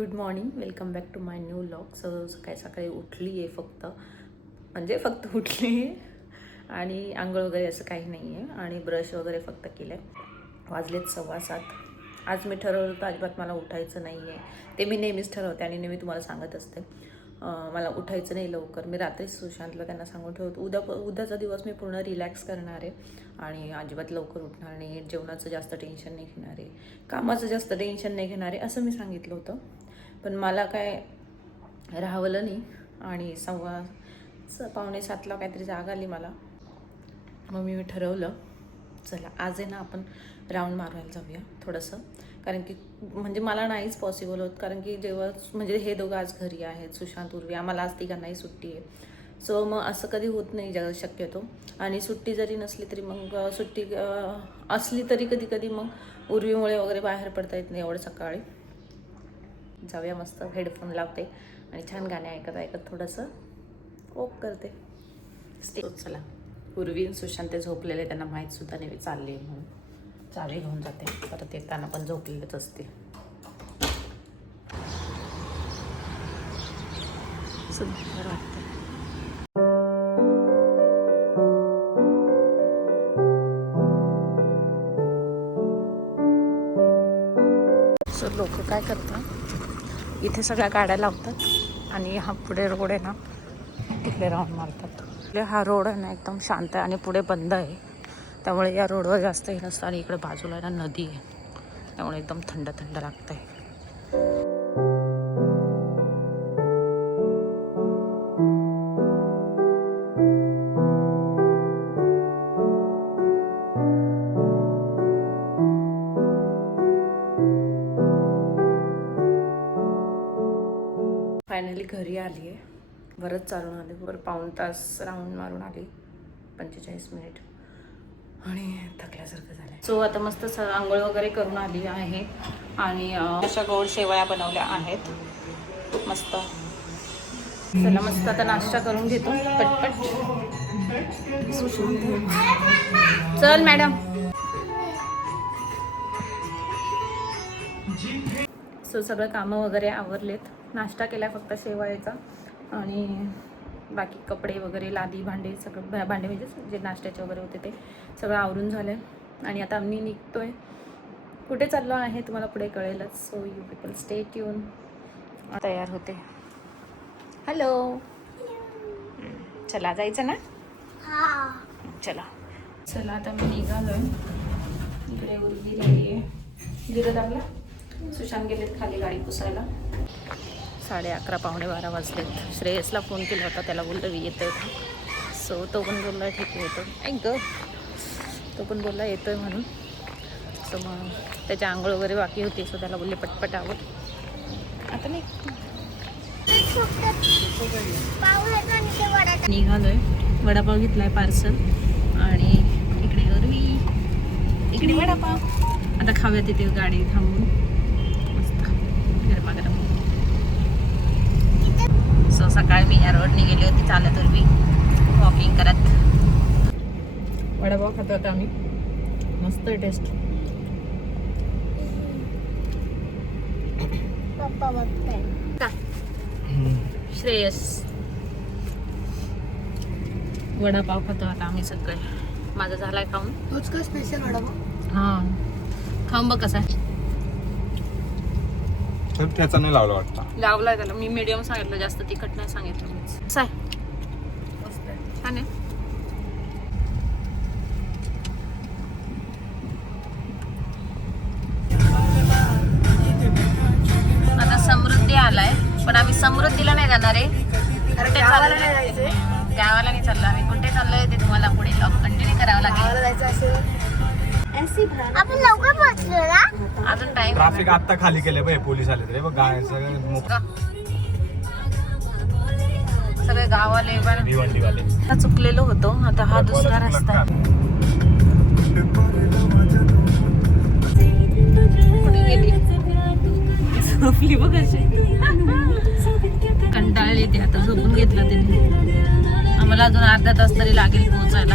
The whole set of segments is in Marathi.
Good morning welcome back to my new vlog स सकाळी सकाळी उठली आहे फक्त. म्हणजे फक्त उठली आहे आणि आंघोळ वगैरे असं काही नाही आहे आणि ब्रश वगैरे फक्त केलं आहे वाजलेत सव्वा सात. आज मी ठरवलं होतं अजिबात मला उठायचं नाही आहे ते मी नेहमीच ठरवते आणि नेहमी तुम्हाला सांगत असते. मला उठायचं नाही लवकर. मी रात्रीच सुशांतला त्यांना सांगून ठेवतो उद्या उद्याचा दिवस मी पूर्ण रिलॅक्स करणार आहे. आणि अजिबात लवकर उठणार नाही. जेवणाचं जास्त टेन्शन नाही घेणार आहे. कामाचं जास्त टेन्शन नाही घेणार आहे असं मी सांगितलं होतं. पण मला काय राहवलं नाही. आणि सव्वा स पावणे सातला काहीतरी जाग आली मला. मग मी ठरवलं चला आज आहे ना आपण राऊंड मारवायला जाऊया थोडंसं. कारण की म्हणजे मला नाहीच पॉसिबल होत. कारण की जेव्हा म्हणजे हे दोघं आज घरी आहेत सुशांत उर्वी आम्हाला आज तिघांनाही सुट्टी आहे. सो मग असं कधी होत नाही जग शक्यतो. आणि सुट्टी जरी नसली तरी मग सुट्टी असली तरी कधी कधी मग उर्वीमुळे वगैरे बाहेर पडता येत नाही एवढं सकाळी. जाऊया मस्त हेडफोन लावते आणि छान गाणे ऐकत ऐकत थोडंसं ओप करते. स्टे चला. पूर्वी सुशांत ते झोपलेले त्यांना माहीत सुद्धा नाही चालले चालली म्हणून. चावी घेऊन जाते. परत येताना पण झोपलेलेच असते वाटतं इथे सगळ्या गाड्या लावतात आणि हा पुढे रोड आहे ना तिकडे राऊंड मारतात. इकडे हा रोड आहे ना एकदम शांत आहे आणि पुढे बंद आहे. त्यामुळे या रोडवर जास्त हे नसतं आणि इकडे बाजूला ना नदी आहे. त्यामुळे एकदम थंड थंड लागतं आहे चालून आले. वर पाऊण तास राऊंड मारून आली. पंचेचाळीस मिनिट. आणि थकल्यासारखं झालं सो आता मस्त स आंघोळ वगैरे करून आली आहे. आणि अशा गोड शेवया बनवल्या आहेत. मस्त. चला मस्त आता नाश्ता करून घेतो. पटपट. चल मॅडम. सो सगळं कामं वगैरे आवरलेत. नाश्ता केला फक्त शेवयाचा. आणि बाकी कपडे वगैरे लादी भांडे सगळं भांडे म्हणजे जे नाश्त्याचे वगैरे होते ते सगळं आवरून झालं आणि आता आम्ही निघतोय. कुठे चाललो आहे तुम्हाला पुढे कळेलच. So you people stay tune तयार होते. हॅलो चला जायचं ना? चला. चला आता मी निघालो इकडे उर्गी रेडी आहे. गिरं लागला सुशांत गेलेत खाली गाडी पुसायला. साडे अकरा पावणे बारा वाजलेत श्रेयसला फोन केला होता त्याला बोललं मी येतोय आहे सो तो पण बोलला ठीक आहे येतो. ऐक ग. तो पण बोलला येतो आहे म्हणून. सो मग त्याची आंघोळ वगैरे बाकी होती सो त्याला बोलले पटपट आवड. आता नाही. निघालोय. वडापाव घेतलाय पार्सल आणि इकडे अरवी. इकडे वडापाव. आता खाव्या तिथे गाडी थांबून मस्त गरमागरम सो सकाळी मी या रोडने गेली होती चालत उरवी वॉकिंग करत. वडापाव खातो आता आम्ही. मस्त टेस्ट श्रेयस. वडापाव खातो आता आम्ही सगळे. माझा झालाय खाऊन. तोच का स्पेशल वडापाव? हा. खाऊन बघ कसा त्याचा नाही लावला वाटतं. लावला त्याला. मी मीडियम सांगितलं जास्त तिखट नाही सांगितलं. मीच कसा ट्राफिक आता खाली केले पाहिजे पोलीस आले तरी. बघ गाय सगळे गावाले भिवंडीवाले. चुकलेलो होतो. आता हा दुसरा रस्ता झोपली बघ कंटाळली ती आता. झोपून घेतलं तिने. आम्हाला अजून अर्धा तास तरी लागेल पोहोचायला.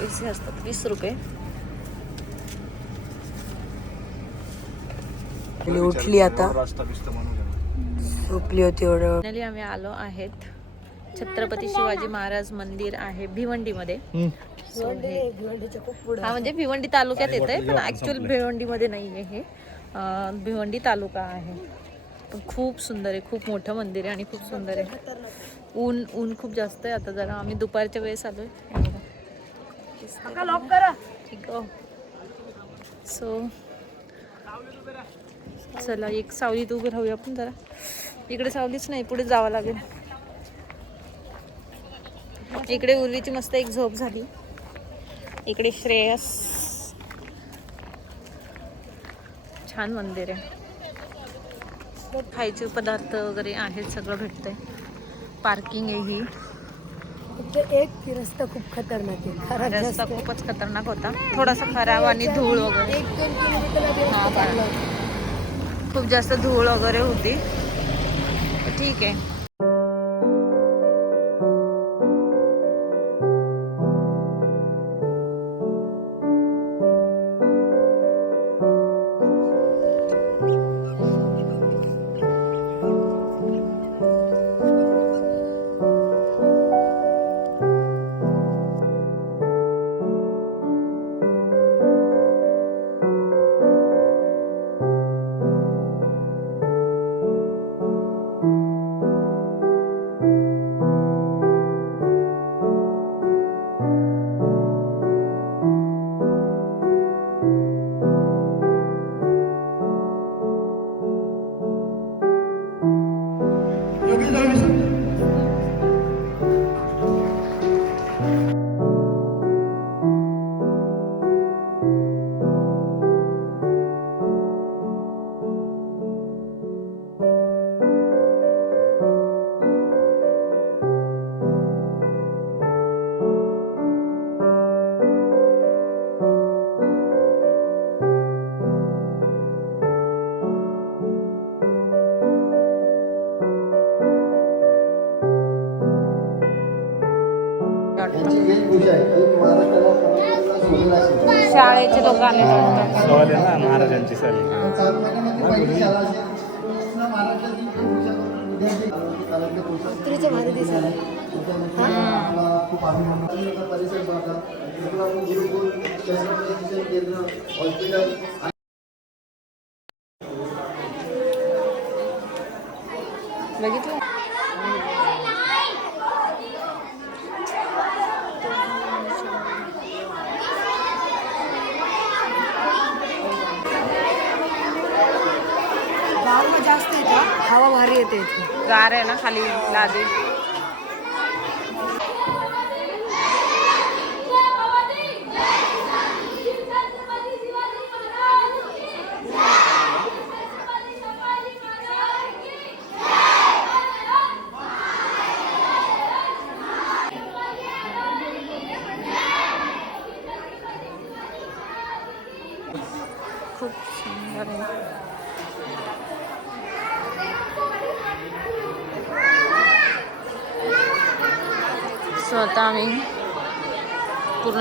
हे असतात वीस रुपये. उठली आता. झोपली होती एवढं आम्ही आलो आहेत. छत्रपती शिवाजी महाराज मंदिर आहे भिवंडीमध्ये. हे- हा म्हणजे भिवंडी तालुक्यात येत आहे पण ऍक्च्युअल भिवंडीमध्ये नाही आहे हे भिवंडी तालुका आहे. पण खूप सुंदर आहे खूप मोठं मंदिर आहे आणि खूप सुंदर आहे. ऊन ऊन खूप जास्त आहे. आता जरा आम्ही दुपारच्या वेळेस आलोय ठीक सो चला एक सावलीत उभं राहूया आपण जरा. इकडे सावलीच नाही पुढे जावं लागेल. इकडे उर्वीची मस्त एक झोप झाली. इकडे श्रेयस. छान मंदिर आहे. खायचे पदार्थ वगैरे आहेत सगळं भेटतंय. पार्किंग आहे ही. फक्त एक रस्ता खूप खतरनाक आहे. खराब रस्ता खूपच खतरनाक होता. थोडासा खराब आणि धूळ वगैरे. एक दोन किलोमीटर आधी हा, रस्ता बरं. चांगला होता. खूप जास्त धूळ वगैरे होती. ठीक आहे. शाळेचे लोक आले आहे ना महाराजांची कुत्रीचे भारी बघितलं गाव जास्त येते हवा भारी येते इथे गार आहे ना खाली लादी खूप सुंदर आहे सो आता आम्ही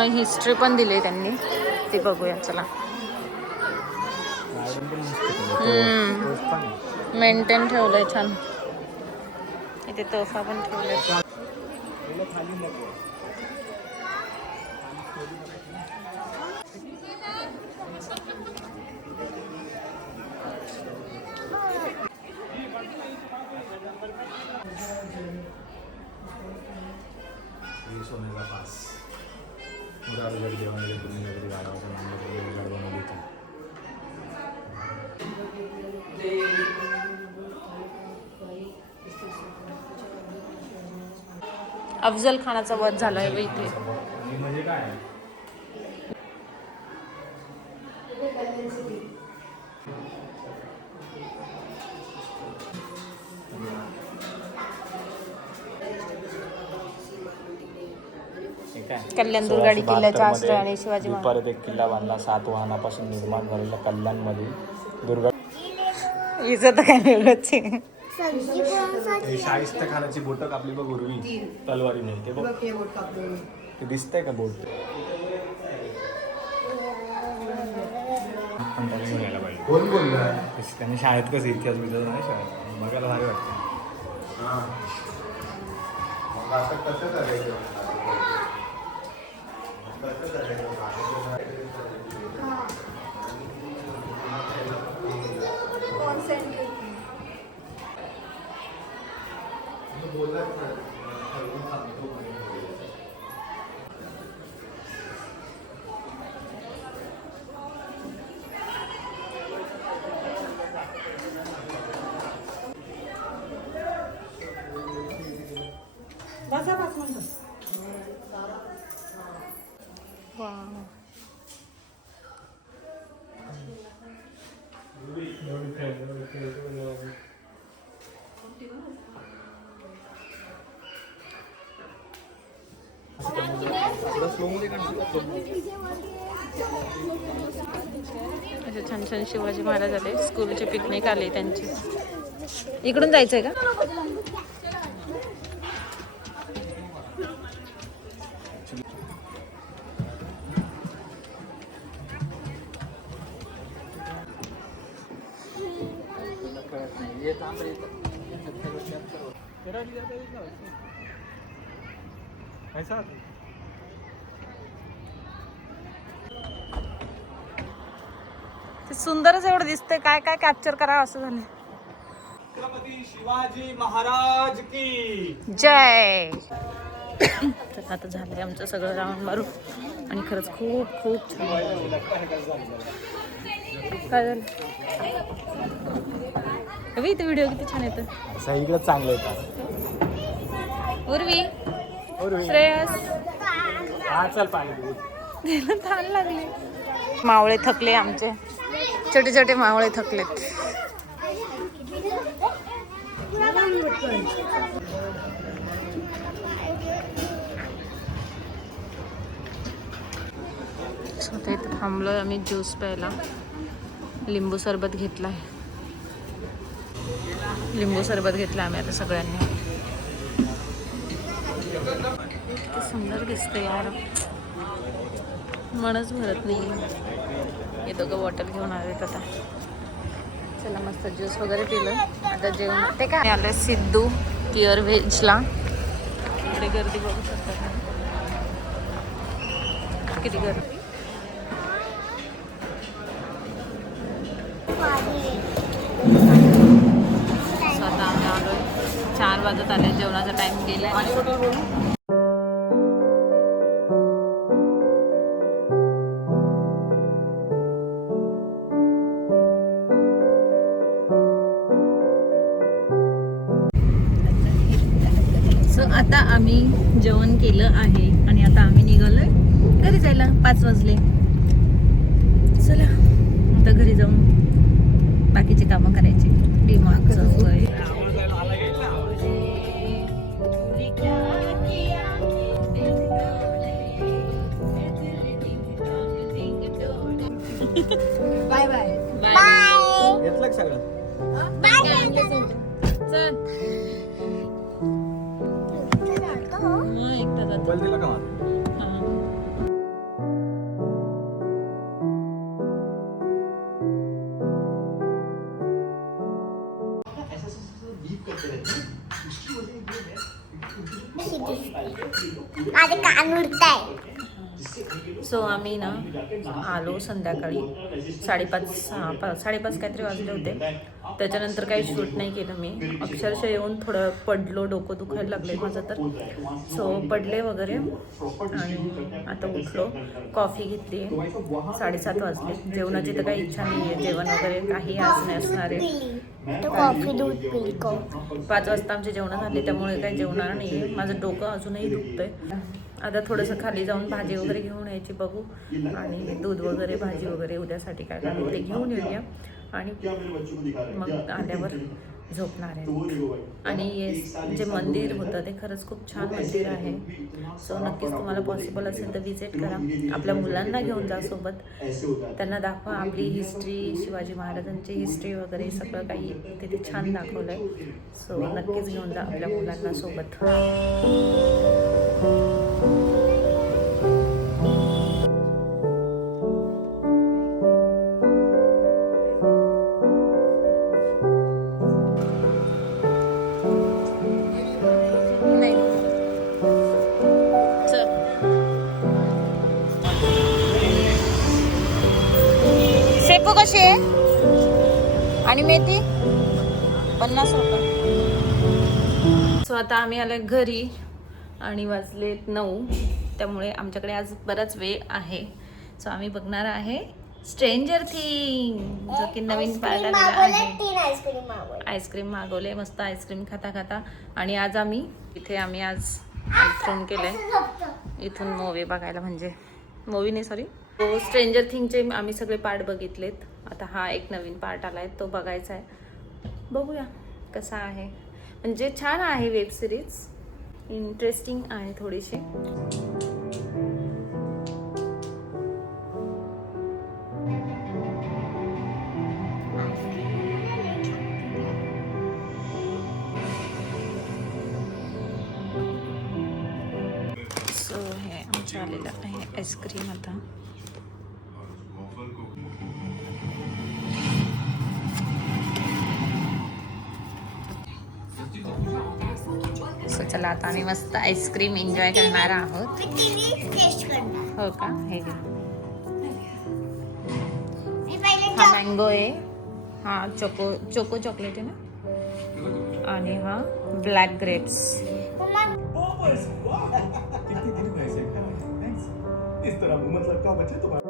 पूर्ण हिस्ट्री पण दिली आहे त्यांनी. ती बघूया चला. मेंटेन ठेवलंय छान. इथे तोफा पण ठेवलाय पास मुरारगड देवानगरी पुण्यनगरी गाडावरून नांदेड अफजल खानाचा वध झालाय इथे. म्हणजे काय? कल्याण दुर्गाडी किल्ल्याच्या आश्रय आणि शिवाजी परत एक किल्ला बांधला. सात वाहनापासून निर्माण झालेला कल्याणमध्ये दुर्गा हिचं काय शाहिस्त खानाची बोट कापली बघ उर्वी. तलवारी नाही ते बघ. दिसतंय का बोट? त्यांनी शाळेत कसं इतिहास बिचार नाही शाळेत. बघायला भारी वाटतं. हां. मग असं कसं करायचं? 本身的这个感觉就是 छान शिवाजी महाराज आले. स्कूलची पिकनिक आली त्यांची. इकडून जायचंय का? ते सुंदरच एवढं दिसतंय. काय काय कॅप्चर करावं असं झालं छत्रपती शिवाजी महाराज की. जय. तर आता झालंय आमचं सगळं राऊंड मारून. आणि खरंच खूप खूप छान. काय झालं? अबे, इथे व्हिडिओ किती छान येतो इकडे चांगलं येतात उर्वी. श्रेयस. हा चल पाणी पिऊ. त्याला थान लागली. मावळे थकले आमचे. छोटे छोटे मावळे थकलेत. स्वतः इथं थांबलोय आम्ही ज्यूस प्यायला. लिंबू सरबत घेतलाय. लिंबू सरबत घेतला आम्ही आता सगळ्यांनी. सुंदर दिसतं यार. मनच भरत नाही हे दोघं बॉटल घेऊन आलेत आता. चला मस्त ज्यूस वगैरे पिलं. आता जेवण. ते काय? आलं सिद्धू प्युअर व्हेजला इकडे गर्दी बघू शकता तुम्ही. किती गर्दी? स्वतः आम्ही आलोय. चार वाजत आले जेवणाचा टाइम गेलाय. डिमार्टचं वगैरे माझे कान उडताय. सो आम्ही ना आलो संध्याकाळी. साडेपाच पा साडेपाच काहीतरी वाजले होते. त्याच्यानंतर काही शूट नाही केलं मी. अक्षरशः येऊन थोडं पडलो डोकं दुखायला लागले माझं तर. सो पडले वगैरे. आणि आता उठलो. कॉफी घेतली. साडेसात वाजले. जेवणाची तर काही इच्छा नाही आहे जेवण वगैरे काही आज नाही असणार आहे. तो कॉफी दूध पिली कॉफी पाच वाजता आमचे जेवण झाले. त्यामुळे काही जेवणार नाही आहे माझं डोकं अजूनही दुखतंय. आता थोडंसं खाली जाऊन भाजी वगैरे घेऊन यायची बघू. आणि दूध वगैरे भाजी वगैरे उद्यासाठी काय लागेल ते घेऊन येऊया. आणि मग आल्यावर झोपणार आहे. आणि हे जे मंदिर होतं ते खरंच खूप छान मंदिर आहे. सो नक्कीच तुम्हाला पॉसिबल असेल तर विजिट करा. आपल्या मुलांना घेऊन जा सोबत. त्यांना दाखवा आपली हिस्ट्री शिवाजी महाराजांची हिस्ट्री वगैरे सगळं काही तिथे छान दाखवलं आहे सो नक्कीच घेऊन जा आपल्या मुलांना सोबत. आणि मेथी? पन्नास रुपये. सो आता आम्ही आलो घरी आणि वाजलेत नऊ. त्यामुळे आमच्याकडे आज बराच वेळ आहे. सो आम्ही बघणार आहे स्ट्रेंजर थिंग जो की नवीन पार्ट आलेला आहे. तीन आईस्क्रीम मागवले आईस्क्रीम मागवले मस्त आईस्क्रीम खाता खाता. आणि आज आम्ही इथे आम्ही आज आंथरून केलंय इथून मूवी बघायला म्हणजे मूवी नाही सॉरी स्ट्रेंजर थिंगचे आम्ही सगळे पार्ट बघितलेत. आता हा एक नवीन पार्ट आला आहे तो बघायचा आहे. बघूया कसा आहे. म्हणजे छान आहे वेब सिरीज. इंटरेस्टिंग आहे थोडीशी. सो हे आमचं आलेलं आहे आईस्क्रीम आता. आता आम्ही मस्त आईस्क्रीम एन्जॉय करणार आहोत. हो का? हे हा मँगो आहे. हा चोको चोको चॉकलेट आहे ना? आणि हा ब्लॅक ग्रेप्स मम्मा इस तरह मुंह मतलब क्या बचे तुम्हारा